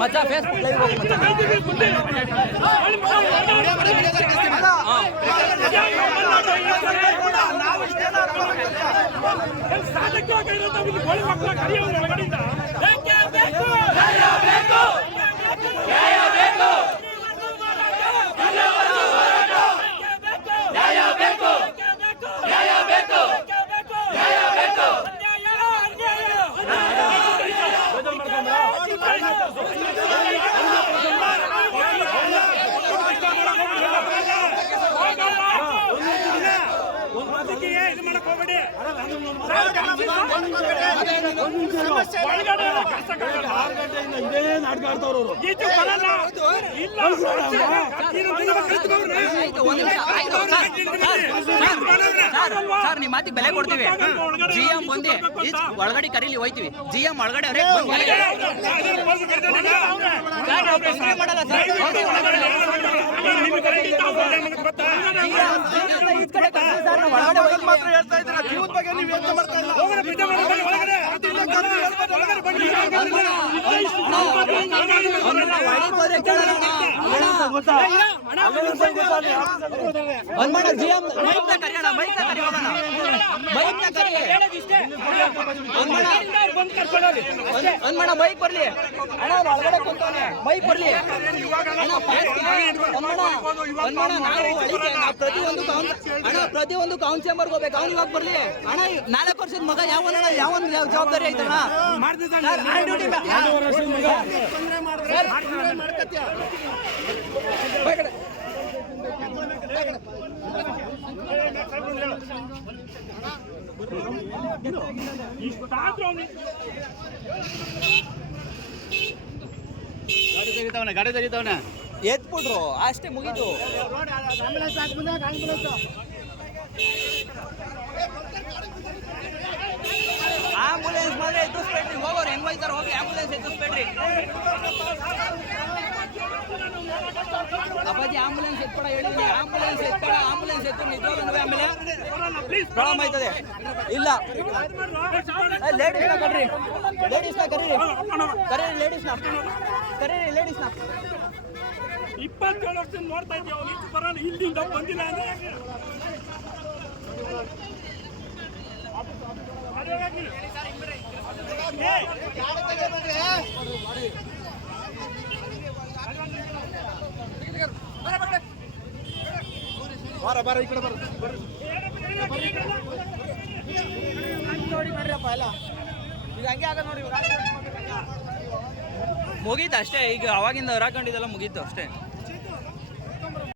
ಮಚ್ಚ Facebook live ಹೋಗಿ ಮಚ್ಚ ಇದು ಮಾಡಕ್ ಹೋಗ್ಬೇಡಿ ಒಳಗಡೆ ಇದೇ ನಾಟಕ ಆಡ್ತಾವ್ರು ಅವರು ಈಚೆ ಬರಲ್ಲ ಇಲ್ಲ ನೀನು ದಿನ ಕಲ್ತ್ಕೊಂಡ್ರೆ ಸರ್, ನಿಮ್ಮ ಮಾತಿಗೆ ಬೆಲೆ ಕೊಡ್ತೀವಿ ಜಿ ಎಂ ಬಂದಿ ಒಳಗಡೆ ಕರೀಲಿ ಹೋಯ್ತೀವಿ ಜಿ ಎಂ ಒಳಗಡೆ ಅವ್ರೆ ಮಾಡಲ್ಲ ಸರ್. ಮಾಡ ಮೈಕ್ ಬರ್ಲಿ ಅಣ್ಣ ಒಳಗಡೆ ಕುಂತಾನೆ ಮೈಕ್ ಬರ್ಲಿ ಅಣ್ಣ ಮಾಡ ನಾವು ಅಣ್ಣ ಪ್ರತಿಯೊಂದು ಕೌನ್ ಚೇಂಬರ್ಗೆ ಹೋಗ್ಬೇಕು ಅವ್ನು ಇವಾಗ ಬರ್ಲಿ. ಅಣ್ಣ ನಾಲ್ಕು ವರ್ಷದ ಮಗ ಯಾವ ಯಾವ ಜವಾಬ್ದಾರಿ ಐತಣ್ಣ. ಗಾಡಿ ತೆಗಿತಾವನೆ ಗಾಡಿ ತೆಗಿತಾವನೆ. ಎತ್ಬಿಟ್ರು ಅಷ್ಟೇ ಮುಗೀತು. ಆಂಬುಲೆನ್ಸ್ ಮಾತ್ರ ಎತ್ತಿಸ್ಬೇಡ್ರಿ ಹೋಗೋರು ಹೆಂಗ್ ಹೋಯ್ತಾರ ಹೋಗಿ ಆಂಬುಲೆನ್ಸ್ ಎತ್ತಿಸ್ಬೇಡ್ರಿ ಅಪ್ಪಾಜಿ ಆಂಬುಲೆನ್ಸ್ ಎತ್ಕೊಡ ಹೇಳಿದೀನಿ ಆಂಬುಲೆನ್ಸ್ ಎತ್ಕೊಡ ಆಂಬುಲೆನ್ಸ್ ಎತ್ತು ನಿಜವಾಗ್ಲೂ ಆಮೇಲೆ ಪ್ರಾಬ್ಲಮ್ ಆಯ್ತದೆ. ಇಲ್ಲ. ಲೇಡೀಸ್ನ ಕರೀರಿ. ಲೇಡೀಸ್ನ ಕರೀರಿ. ಕರೀರಿ ಲೇಡೀಸ್ನ ಕರೀರಿ ಲೇಡೀಸ್ನ ಇಪ್ಪತ್ತೇಳು ವರ್ಷದಿಂದ ನೋಡ್ತಾ ಇದ್ದೀವಿ ಇಷ್ಟು ಬರಲ್ಲ ಇಲ್ಲಿಂದ ಬಂದಿಲ್ಲ ಅಂದ್ರೆ? ಅದೇ ಹೇಗೆ? ಏ, ಬಾರ ಬಾರ ಈ ಕಡೆ ಬರ ಮುಗೀತು ಅಷ್ಟೇ ಈಗ ಅವಾಗಿಂದ ಹೊರಾಕೊಂಡಿದ್ದೆಲ್ಲ ಮುಗೀತು ಅಷ್ಟೇ.